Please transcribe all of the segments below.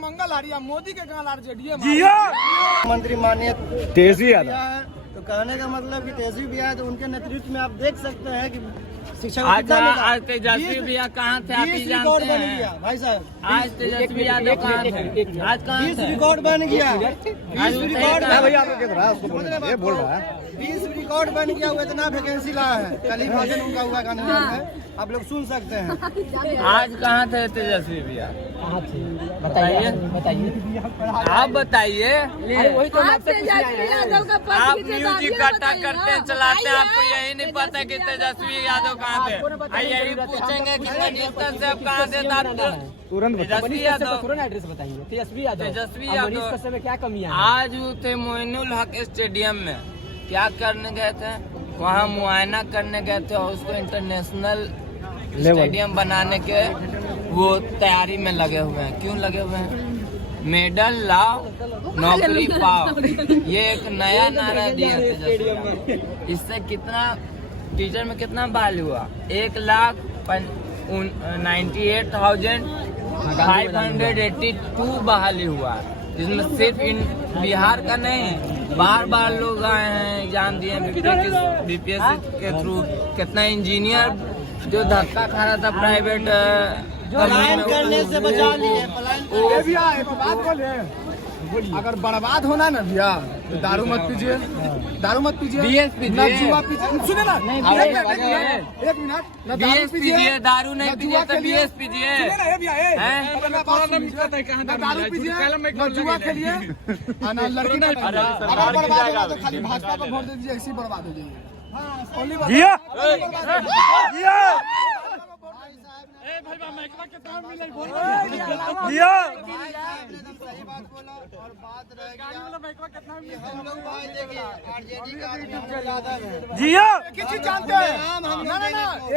मंगल हारिया मोदी के कहाँ लार जेडीए मंत्री माननीय तेजी यादव है, तो कहने का मतलब कि तेजी भी है, तो उनके नेतृत्व में आप देख सकते हैं कि शिक्षा आज तेजस्वी भैया कहाँ थे आप ही जानते हैं भाई साहब। आज तेजस्वी यादव कहाँ थे आज कहाँ 20 थे रिकॉर्ड बन गया, 20 रिकॉर्ड भैया आपको कह रहा है, उसको बोलने ये बोल रहा है 20 रिकॉर्ड बन गया, वो इतना वैकेंसी लाया है। कल ही भाषण उनका हुआ गांधी में, आप लोग सुन सकते हैं। आज कहाँ थे तेजस्वी भैया बताइए आप बताइए आप न्यूज इकट्ठा करते हैं चलाते हैं, आपको यही नहीं पता कि तेजस्वी यादव कहाँ थे। यही पूछेंगे कि मिनिस्टर से आप कहाँ थे, तुरंत तेजस्वी यादव एड्रेस बताइए। तेजस्वी यादव क्या कमियां आज वो थे मोइनुल हक स्टेडियम में, क्या करने गए थे वहाँ मुआयना करने गए थे और उसको इंटरनेशनल स्टेडियम बनाने के वो तैयारी में लगे हुए हैं। क्यों लगे हुए हैं? मेडल लाओ नौकरी पाओ, ये एक नया नारा दिया तेजस्वी। इससे कितना टीचर में कितना बहाली हुआ? 1,98,582 बहाली हुआ, जिसमें सिर्फ बिहार का नहीं बार लोग आए हैं एग्जाम दिए बीपीएससी के थ्रू। कितना इंजीनियर जो धक्का खा रहा था प्राइवेट पलायन करने से बचा लिए, अगर बर्बाद होना ना भैया तो दारू मत पीजिए, दारू मत पीजिए, बीएस पीजिए, जुआ पीजिए। सुने ना एक मिनट, ना दारू पीजिए, दारू नहीं पीजिए तो बीएस पीजिए। ना दारू पीजिए, ना जुआ खेलिए, ना लड़की ना अगर बर्बाद होना तो खाली भाजपा को वोट दे दीजिए, ऐसी बर्बाद हो जाएगी। सही बात बोला। और बात रह गया हम लोग आरजेडी का यादव है, एक ही चीज जानते हैं, ना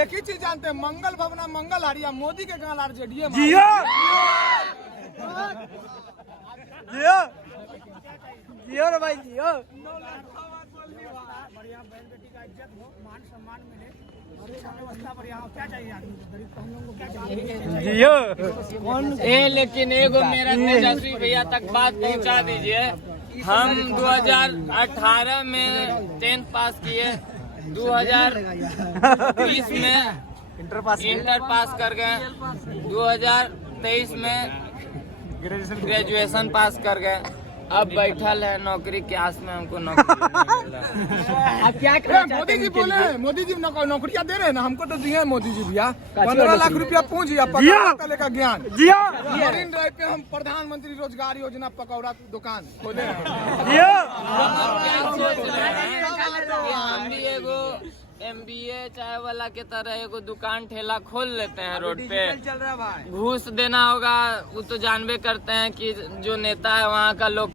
एक ही चीज जानते हैं, मंगल भवना मंगल हारिया मोदी के कहाँ लार जेडीए भाई जियो। लेकिन एगो मेरा तेजस्वी भैया तक बात पहुंचा दीजिए। हम 2018 में 10th पास किए, 2020 में इंटर पास कर गए, 2023 में ग्रेजुएशन पास कर गए। अब बैठल है नौकरी के आस में, हमको नौकरी नहीं मिल रहा। अब क्या करें? मोदी जी बोले, मोदी जी नौकरियां दे रहे हैं ना, हमको तो दिए मोदी जी भैया 15 लाख रुपया पूंजी, 15 लाख का ज्ञान। मरीन ड्राइव पे हम प्रधानमंत्री रोजगार योजना पकौड़ा दुकान खोले हैं। हम भी एगो MBA चाय वाला के तरह एगो दुकान ठेला खोल लेते हैं रोड पे। घूस देना होगा वो तो जानबे करते हैं कि जो नेता है वहाँ का लोग